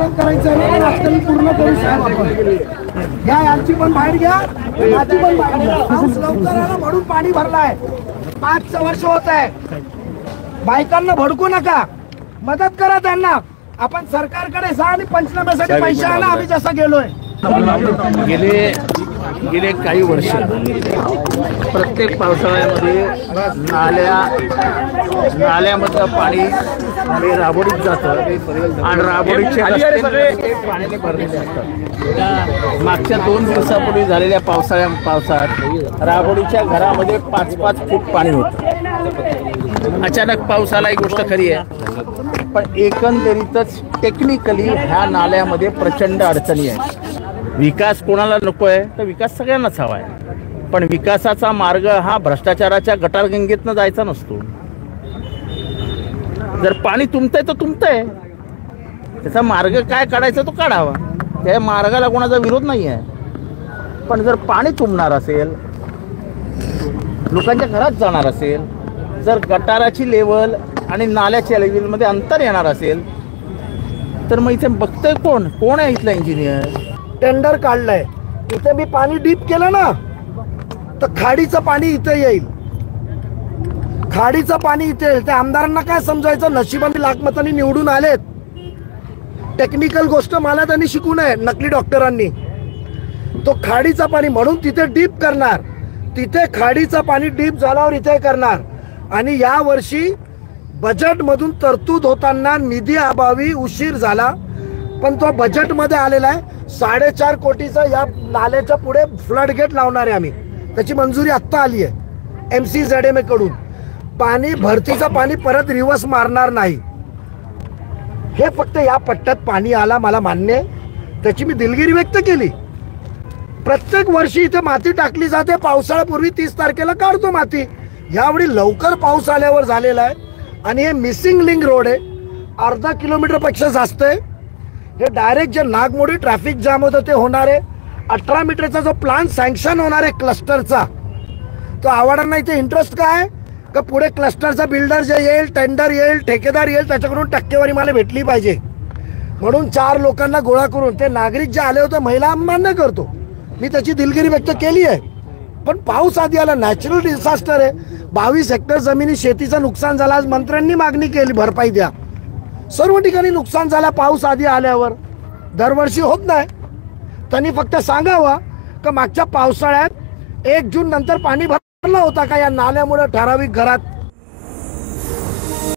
परत करायचं आहे ना, आजकाल पूर्ण करू साहेब आपण घ्या, यांची पण बाहेर घ्या, याची पण बाहेर घ्या. पाऊस लवकर आला म्हणून पाणी भरलाय. 5 वर्ष होत आहे. बायकांना भडकू नका, मदत करा त्यांना. आपण सरकारकडे जा आणि पंचनाम्यासाठी पैसे आणा. आम्ही जसं गेलोय गेले काही वर्ष प्रत्येक पावसाळ्यामध्ये नाल्यामधलं पाणी राबोडीत जातं आणि राबोडीचे रस्ते पाण्याने भरलेले असतात. मागच्या 2 दिवसापूर्वी झालेल्या पावसात राबोडीच्या घरामध्ये 5-5 फूट पाणी होतं. अचानक पाऊस आला, ही गोष्ट खरी आहे, पण एकंदरीतच टेक्निकली ह्या नाल्यामध्ये प्रचंड अडचणी आहेत. विकास कोणाला नको आहे, तर विकास सगळ्यांनाच हवा आहे, पण विकासाचा मार्ग हा भ्रष्टाचाराच्या गटारगंगेतनं जायचा नसतो. जर पाणी तुंबतंय तर तुंबतंय, त्याचा मार्ग काय काढायचा तो काढावा, त्या मार्गाला कोणाचा विरोध नाही आहे. पण जर पाणी तुंबणार असेल, लोकांच्या घरात जाणार असेल, जर गटाराची लेवल आणि नाल्याच्या लेवलमध्ये अंतर येणार असेल, तर मग इथे बघतोय कोण आहे इथला इंजिनियर? टेंडर काढलंय, इथे मी पाणी डीप केलं ना, तर खाडीचं पाणी इथे येईल. खाडीचं पाणी इथे येईल. त्या आमदारांना काय समजायचं, नशिबाने लाखमतांनी निवडून आलेत. टेक्निकल गोष्ट मला त्यांनी शिकू नये, नकली डॉक्टरांनी. तो खाडीचं पाणी म्हणून तिथे डीप करणार, तिथे खाडीचं पाणी डीप झाल्यावर इथे करणार. आणि या वर्षी बजेटमधून तरतूद होताना निधी अभावी उशीर झाला, पण तो बजेटमध्ये आलेला आहे. 4.5 कोटीचा या नाल्याच्या पुढे फ्लड गेट लावणार आहे आम्ही. त्याची मंजुरी आत्ता आली आहे MCZMA कडून. पाणी भरतीचं पाणी परत रिवर्स मारणार नाही. हे फक्त या पट्ट्यात पाणी आला, मला मान्य आहे, त्याची मी दिलगिरी व्यक्त केली. प्रत्येक वर्षी इथे माती टाकली जाते, पावसाळ्यापूर्वी 30 तारखेला काढतो माती. यावेळी लवकर पाऊस आल्यावर झालेला आहे. आणि हे मिसिंग लिंक रोड आहे, अर्धा किलोमीटरपेक्षा जास्त आहे. हे डायरेक्ट जे नागमोडी ट्रॅफिक जाम होतं ते होणार आहे. 18 मीटरचा जो प्लान सँक्शन होणार आहे क्लस्टरचा, तो आवाडांना इथे इंटरेस्ट काय का पुढे क्लस्टरचा बिल्डर जे येईल, टेंडर येईल, ठेकेदार येईल, त्याच्याकडून टक्केवारी मला भेटली पाहिजे. म्हणून 4 लोकांना गोळा करून ते नागरिक जे आले होते, महिला मान्य करतो, मी त्याची दिलगिरी व्यक्त केली आहे. पण पाऊस आधी आला, नॅचरल डिझास्टर आहे. 22 हेक्टर जमिनी शेतीचं नुकसान झालं. आज मंत्र्यांनी मागणी केली भरपाई द्या. सर्व ठिकाणी नुकसान झालं पाऊस आधी आल्यावर. दरवर्षी होत नाही. त्यांनी फक्त सांगावं का मागच्या पावसाळ्यात 1 जून नंतर पाणी भरलं होता का या नाल्यामुळे ठराविक घरात.